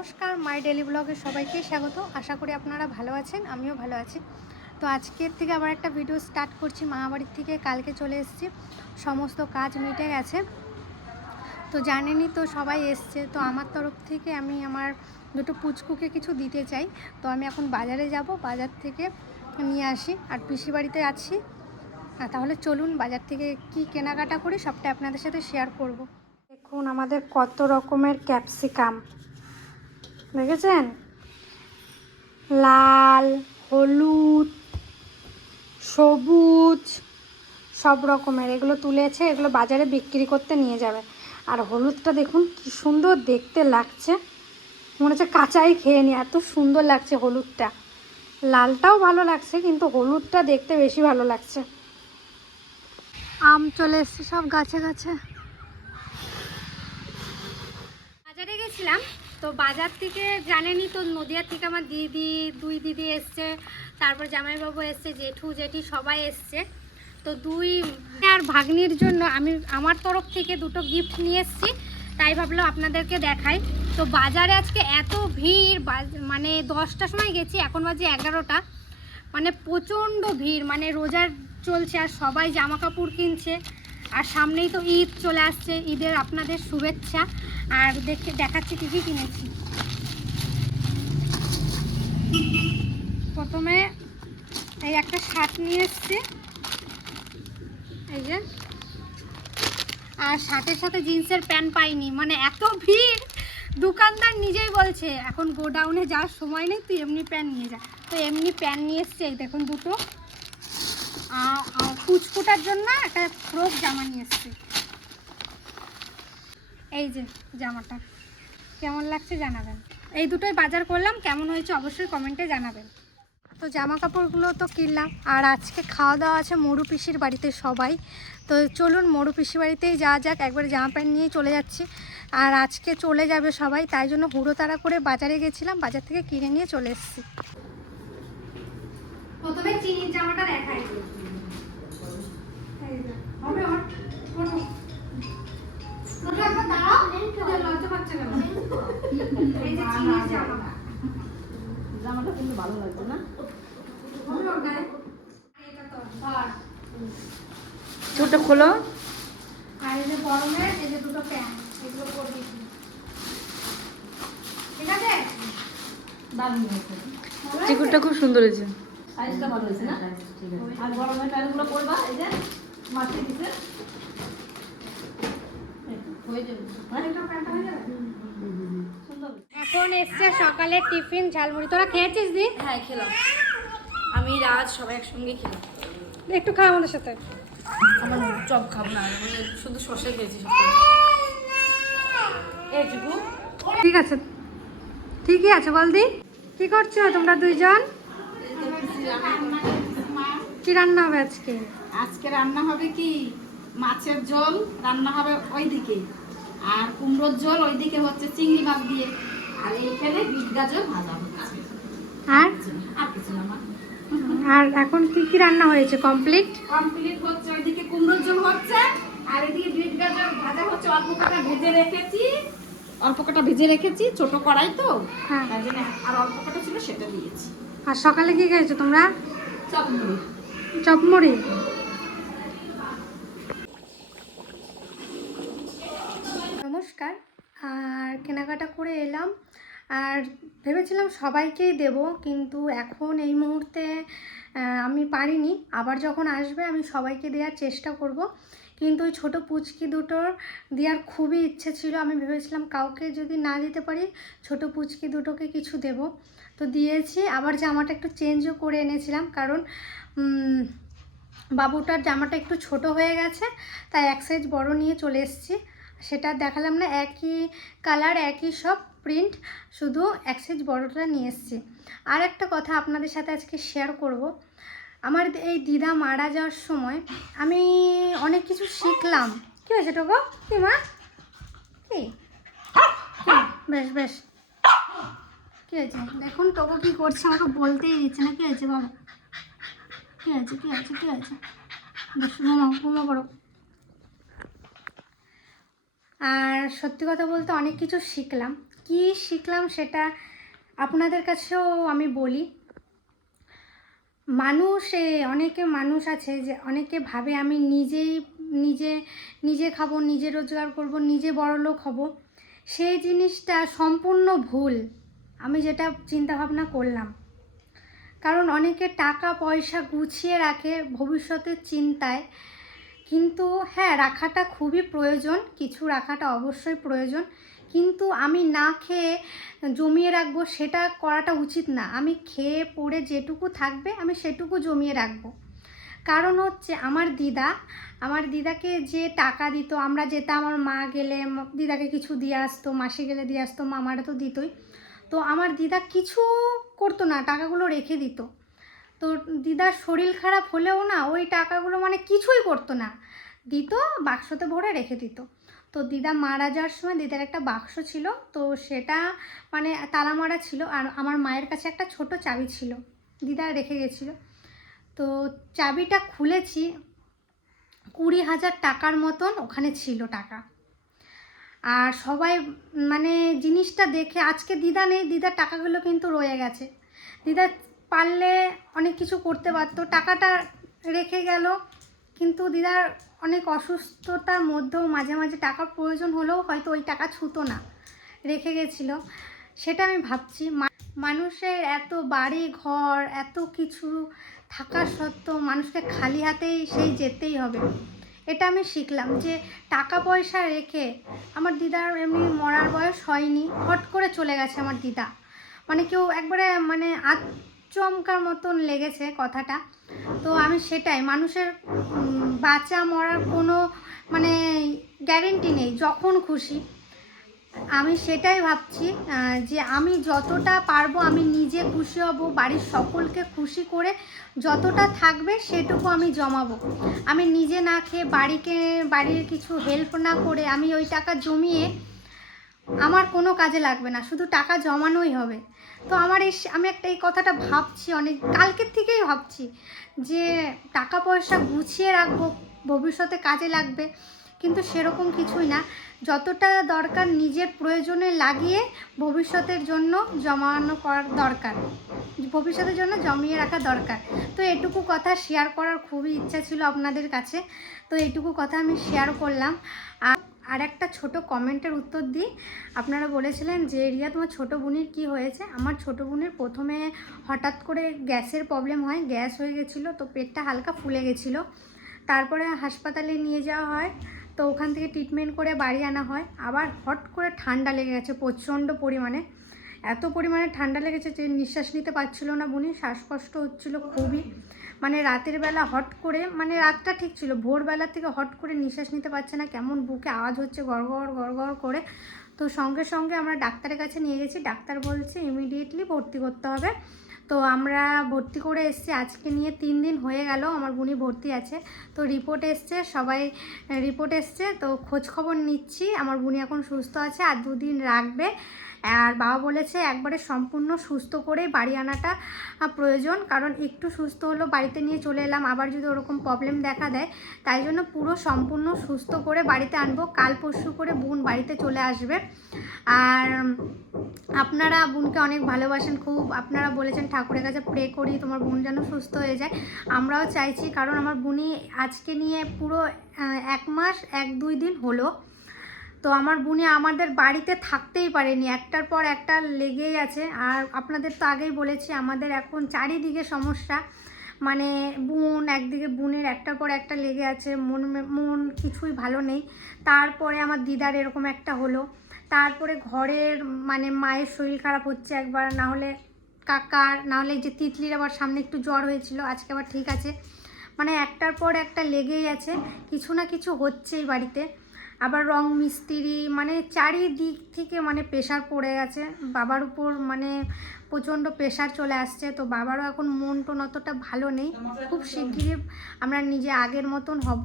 নমস্কার মাই ডেলি ব্লগে সবাইকে স্বাগত। আশা করি আপনারা ভালো আছেন, আমিও ভালো আছি। তো আজকের থেকে আবার একটা ভিডিও স্টার্ট করছি মামাবাড়ির থেকে কালকে চলে এসেছি। সমস্ত কাজ মিটে গেছে। তো জানেনই তো সবাই এসছে, তো আমার তরফ থেকে আমি আমার দুটো পুচকুকে কিছু দিতে চাই। তো আমি এখন বাজারে যাব, বাজার থেকে নিয়ে আসি। আর পিসি বাড়িতে আছি। তাহলে চলুন, বাজার থেকে কি কেনাকাটা করি, সবটা আপনাদের সাথে শেয়ার করব। দেখুন, আমাদের কত রকমের ক্যাপসিকাম দেখেছেন? লাল, হলুদ, সবুজ, সব রকমের। এগুলো তুলেছে, এগুলো বাজারে বিক্রি করতে নিয়ে যাবে। আর হলুদটা দেখুন, কি সুন্দর দেখতে লাগছে। মনে হচ্ছে কাঁচাই খেয়ে নি এত সুন্দর লাগছে হলুদটা। লালটাও ভালো লাগছে, কিন্তু হলুদটা দেখতে বেশি ভালো লাগছে। আম চলে এসছে সব গাছে গাছে। বাজারে গেছিলাম তো বাজার থেকে জানেনই তো নদিয়ার থেকে আমার দিদি, দুই দিদি এসছে, তারপর জামাইবাবু এসছে, জেঠু, জেঠি সবাই এসছে। তো দুই আর ভাগ্নির জন্য আমি, আমার তরফ থেকে দুটো গিফট নিয়ে এসেছি, তাই ভাবলাম আপনাদেরকে দেখাই। তো বাজারে আজকে এত ভিড় মানে দশটার সময় গেছি, এখন বাজে এগারোটা। মানে প্রচণ্ড ভিড় মানে রোজার চলছে আর সবাই জামা কাপড় কিনছে। আর সামনেই তো ঈদ চলে আসছে, ঈদের আপনাদের শুভেচ্ছা। আর দেখে, দেখাচ্ছি কী কী কিনেছি। প্রথমে এই একটা শার্ট নিয়ে এসছি। এই যে। আর শার্টের সাথে জিন্সের প্যান্ট পাইনি। মানে এত ভিড়! দোকানদার নিজেই বলছে, এখন গোডাউনে যাওয়ার সময় নেই, তুই এমনি প্যান্ট নিয়ে যা। তো এমনি প্যান্ট নিয়ে এসছে দেখুন দুটো। কুচকুটার জন্য একটা ফ্রক জামা নিয়ে এসছে। এই যে জামাটা, কেমন লাগছে জানাবেন। এই দুটোই বাজার করলাম, কেমন হয়েছে অবশ্যই কমেন্টে জানাবেন। তো জামা কাপড়গুলো তো কিনলাম, আর আজকে খাওয়া দাওয়া আছে মরু পিসির বাড়িতে সবাই। তো চলুন মরু পিসির বাড়িতেই যাওয়া যাক, একবারে জামা প্যান্ট নিয়েই চলে যাচ্ছি। আর আজকে চলে যাবে সবাই, তাই জন্য হুড়ো তাড়া করে বাজারে গেছিলাম, বাজার থেকে কিনে নিয়ে চলে এসেছি। প্রথমে চিনির জামাটা দেখাই এই যে, হবে ওর? কোনো? তোমরা একবার দাঁড়াও, তোদের লজ্জা পাচ্ছে কেন? এই যে চিনির জামা। জামাটা কিন্তু ভালো লাগছে না? হবে ওর গায়ে? এটা তো, ধর। ছোট খোলো। আর এই যে গরমের এই যে দুটো প্যান্ট এগুলো পরবি তুই। ঠিক আছে? দারুণ হয়েছে? চিকুরটা খুব সুন্দর হয়েছে। সাইজটা ভালো হয়েছে না? আর গরমের প্যান্টগুলো পরবা এই যে। মাঠে দিতে এখন এসছে সকালে টিফিন ঝালমুড়ি। তোরা খেয়েছিস দি? হ্যাঁ খেলাম। আমি রাজ সবাই একসঙ্গে খেলাম। একটু খা আমাদের সাথে। আমার চপ খাব না শুধু সর্ষে খেয়েছি ঠিক আছে। ঠিকই আছে বলদি। কি করছ তোমরা দুইজন? কি রান্না হবে আজকে? আজকে রান্না হবে কি? মাছের ঝোল রান্না হবে ওইদিকে। আর কুমড়োর ঝোল ওইদিকে হচ্ছে চিংড়ি মাছ দিয়ে। আর এইখানে বিট গাজর ভাজা হচ্ছে। আর? আর কিছু না আর এখন কি কি রান্না হয়েছে? কমপ্লিট কমপ্লিট হচ্ছে ওইদিকে কুমড়োর ঝোল হচ্ছে আর এদিকে বিট গাজর ভাজা হচ্ছে। অল্প কটা ভেজে রেখেছি। অল্প কটা ভেজে রেখেছি ছোট কড়াই তো। হ্যাঁ। তার জন্য আর অল্প কটা ছিল সেটা দিয়েছি। আর সকালে কি খেয়েছো তোমরা? চপ মুড়ি। চপমুড়ি নমস্কার আর কেনাকাটা করে এলাম। আর ভেবেছিলাম সবাইকেই দেব, কিন্তু এখন এই মুহূর্তে আমি পারিনি। আবার যখন আসবে, আমি সবাইকে দেওয়ার চেষ্টা করব। কিন্তু ওই ছোটো পুচকি দুটোর দেওয়ার খুবই ইচ্ছে ছিল। আমি ভেবেছিলাম কাউকে যদি না দিতে পারি, ছোটো পুচকি দুটোকে কিছু দেব। তো দিয়েছি। আবার জামাটা একটু চেঞ্জও করে এনেছিলাম। কারণ বাবুটার জামাটা একটু ছোট হয়ে গেছে, তাই এক সাইজ বড় নিয়ে চলে এসেছি। সেটা দেখালাম না, একই কালার একই সব প্রিন্ট শুধু এক সাইজ বড়টা নিয়ে এসেছি। আর একটা কথা আপনাদের সাথে আজকে শেয়ার করব। আমার এই দিদা মারা যাওয়ার সময় আমি অনেক কিছু শিখলাম। কী হয়েছে টোকো কি মা? কি? বেশ বেশ। কী হয়েছে? দেখুন টোকো কী করছে, আমাকে বলতেই দিচ্ছে না। কী হয়েছে বলো কী আছে কী আছে কী আছে বেশ, ঘুমাও ঘুমো করো। আর সত্যি কথা বলতে অনেক কিছু শিখলাম। কি শিখলাম সেটা আপনাদের কাছেও আমি বলি। মানুষ, অনেকে মানুষ আছে যে অনেকে ভাবে আমি নিজেই, নিজে নিজে খাব, নিজে রোজগার করব, নিজে বড়লোক হব। সেই জিনিসটা সম্পূর্ণ ভুল। আমি যেটা চিন্তা ভাবনা করলাম। কারণ অনেকে টাকা পয়সা গুছিয়ে রাখে ভবিষ্যতের চিন্তায়। কিন্তু হ্যাঁ রাখাটা খুবই প্রয়োজন, কিছু রাখাটা অবশ্যই প্রয়োজন। কিন্তু আমি না খেয়ে জমিয়ে রাখব সেটা করাটা উচিত না। আমি খেয়ে পড়ে যেটুকু থাকবে আমি সেটুকু জমিয়ে রাখব। কারণ হচ্ছে আমার দিদা, আমার দিদাকে যে টাকা দিত, আমরা যেতাম, আমার মা গেলে দিদাকে কিছু দিয়ে আসতো, মাসি গেলে দিয়ে আসতো, মামারা তো দিতই। তো আমার দিদা কিছু করতো না, টাকাগুলো রেখে দিত। তো দিদার শরীর খারাপ হলেও না ওই টাকাগুলো মানে কিছুই করতো না। দিত, বাক্সতে ভরে রেখে দিত। তো দিদা মারা যাওয়ার সময় দিদার একটা বাক্স ছিল, তো সেটা মানে তালা মারা ছিল আর আমার মায়ের কাছে একটা ছোট চাবি ছিল। দিদা রেখে গেছিল। তো চাবিটা খুলেছি, কুড়ি হাজার টাকার মতন ওখানে ছিল টাকা। আর সবাই মানে জিনিসটা দেখে, আজকে দিদা নেই, দিদার টাকাগুলো কিন্তু রয়ে গেছে। দিদা পারলে অনেক কিছু করতে পারতো। টাকাটা রেখে গেল, কিন্তু দিদার অনেক অসুস্থতার মধ্যেও মাঝে মাঝে টাকার প্রয়োজন হলেও হয়তো ওই টাকা ছুতো না, রেখে গেছিল। সেটা আমি ভাবছি। মানুষের এত বাড়ি ঘর, এত কিছু থাকা সত্ত্বেও মানুষকে খালি হাতেই সেই যেতেই হবে। এটা আমি শিখলাম যে টাকা পয়সা রেখে আমার দিদার এমনি মরার বয়স হয়নি, হট করে চলে গেছে আমার দিদা। মানে কেউ একবারে মানে আচমকার মতন লেগেছে কথাটা। তো আমি সেটাই, মানুষের বাঁচা মরার কোনো মানে গ্যারেন্টি নেই, যখন খুশি। আমি সেটাই ভাবছি যে আমি যতটা পারব আমি নিজে খুশি হব, বাড়ির সকলকে খুশি করে যতটা থাকবে সেটুকু আমি জমাবো। আমি নিজে না খেয়ে বাড়িকে, বাড়ির কিছু হেল্প না করে আমি ওই টাকা জমিয়ে আমার কোনো কাজে লাগবে না, শুধু টাকা জমানোই হবে। তো আমার এই আমি একটা এই কথাটা ভাবছি অনেক, কালকের থেকেই ভাবছি যে টাকা পয়সা গুছিয়ে রাখব, ভবিষ্যতে কাজে লাগবে, কিন্তু সেরকম কিছুই না। যতটা দরকার নিজের প্রয়োজনে লাগিয়ে ভবিষ্যতের জন্য জমানো করার দরকার, ভবিষ্যতের জন্য জমিয়ে রাখা দরকার। তো এটুকু কথা শেয়ার করার খুবই ইচ্ছা ছিল আপনাদের কাছে, তো এটুকু কথা আমি শেয়ার করলাম। আর আর একটা ছোট কমেন্টের উত্তর দিই। আপনারা বলেছিলেন যে, রিয়া, তোমার ছোটো বোনের কি হয়েছে? আমার ছোটো বোনের প্রথমে হঠাৎ করে গ্যাসের প্রবলেম হয়, গ্যাস হয়ে গেছিল, তো পেটটা হালকা ফুলে গেছিল। তারপরে হাসপাতালে নিয়ে যাওয়া হয়, তো ওখান থেকে ট্রিটমেন্ট করে বাড়ি আনা হয়। আবার হট করে ঠান্ডা লেগে গেছে প্রচণ্ড পরিমাণে। এত পরিমাণে ঠান্ডা লেগেছে যে, নিঃশ্বাস নিতে পারছিল না বুনি, শ্বাসকষ্ট হচ্ছিল খুবই। মানে রাতের বেলা হট করে মানে রাতটা ঠিক ছিল, ভোরবেলা থেকে হট করে নিঃশ্বাস নিতে পারছে না, কেমন বুকে আওয়াজ হচ্ছে গড়গড় গড়গড় করে। তো সঙ্গে সঙ্গে আমরা ডাক্তারের কাছে নিয়ে গেছি, ডাক্তার বলছে ইমিডিয়েটলি ভর্তি করতে হবে। তো আমরা ভর্তি করে এসছি, আজকে নিয়ে তিন দিন হয়ে গেল, আমার বুনি ভর্তি আছে। তো রিপোর্ট এসছে, সবাই, রিপোর্ট এসছে, তো খোঁজ খবর নিচ্ছি, আমার বুনি এখন সুস্থ আছে, আর দুদিন রাখবে। আর বাবা বলেছে একবারে সম্পূর্ণ সুস্থ করে বাড়ি আনাটা প্রয়োজন। কারণ একটু সুস্থ হলো, বাড়িতে নিয়ে চলে এলাম, আবার যদি ওরকম প্রবলেম দেখা দেয়, তাই জন্য পুরো সম্পূর্ণ সুস্থ করে বাড়িতে আনব। কাল পরশু করে বোন বাড়িতে চলে আসবে। আর আপনারা বোনকে অনেক ভালোবাসেন, খুব আপনারা বলেছেন, ঠাকুরের কাছে প্রে করি, তোমার বোন যেন সুস্থ হয়ে যায়। আমরাও চাইছি, কারণ আমার বোনই আজকে নিয়ে পুরো এক মাস, এক দুই দিন হলো। তো আমার বোনে আমাদের বাড়িতে থাকতেই পারেনি। একটার পর একটা লেগেই আছে। আর আপনাদের তো আগেই বলেছি, আমাদের এখন চারিদিকে সমস্যা। মানে বোন, একদিকে বোনের একটার পর একটা লেগে আছে। মন মন কিছুই ভালো নেই। তারপরে আমার দিদার এরকম একটা হলো। তারপরে ঘরের মানে মায়ের শরীর খারাপ হচ্ছে একবার। না হলে কাকার না হলে যে তিতলির আবার সামনে একটু জ্বর হয়েছিল, আজকে আবার ঠিক আছে। মানে একটার পর একটা লেগেই আছে। কিছু না কিছু হচ্ছেই বাড়িতে। আবার রং মিস্ত্রি মানে চারিদিক থেকে মানে প্রেশার পড়ে গেছে। বাবার উপর মানে প্রচণ্ড প্রেশার চলে আসছে। তো বাবারও এখন মন টন অতটা ভালো নেই। খুব শিগগিরই আমরা নিজে আগের মতন হব।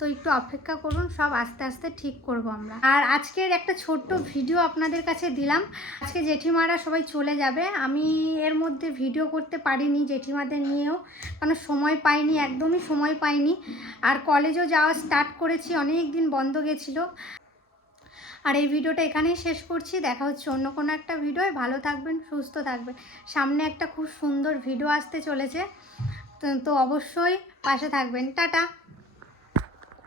তো একটু অপেক্ষা করুন, সব আস্তে আস্তে ঠিক করব আমরা। আর আজকের একটা ছোট্ট ভিডিও আপনাদের কাছে দিলাম। আজকে জেঠিমারা সবাই চলে যাবে। আমি এর মধ্যে ভিডিও করতে পারিনি জেঠিমাদের নিয়েও, কারণ সময় পাইনি, একদমই সময় পাইনি। আর কলেজও যাওয়া স্টার্ট করেছি, অনেক দিন বন্ধ গেছিল। আর এই ভিডিওটা এখানেই শেষ করছি। দেখা হচ্ছে অন্য কোনো একটা ভিডিও ভালো থাকবেন, সুস্থ থাকবেন। সামনে একটা খুব সুন্দর ভিডিও আসতে চলেছে। তো অবশ্যই পাশে থাকবেন। টাটা!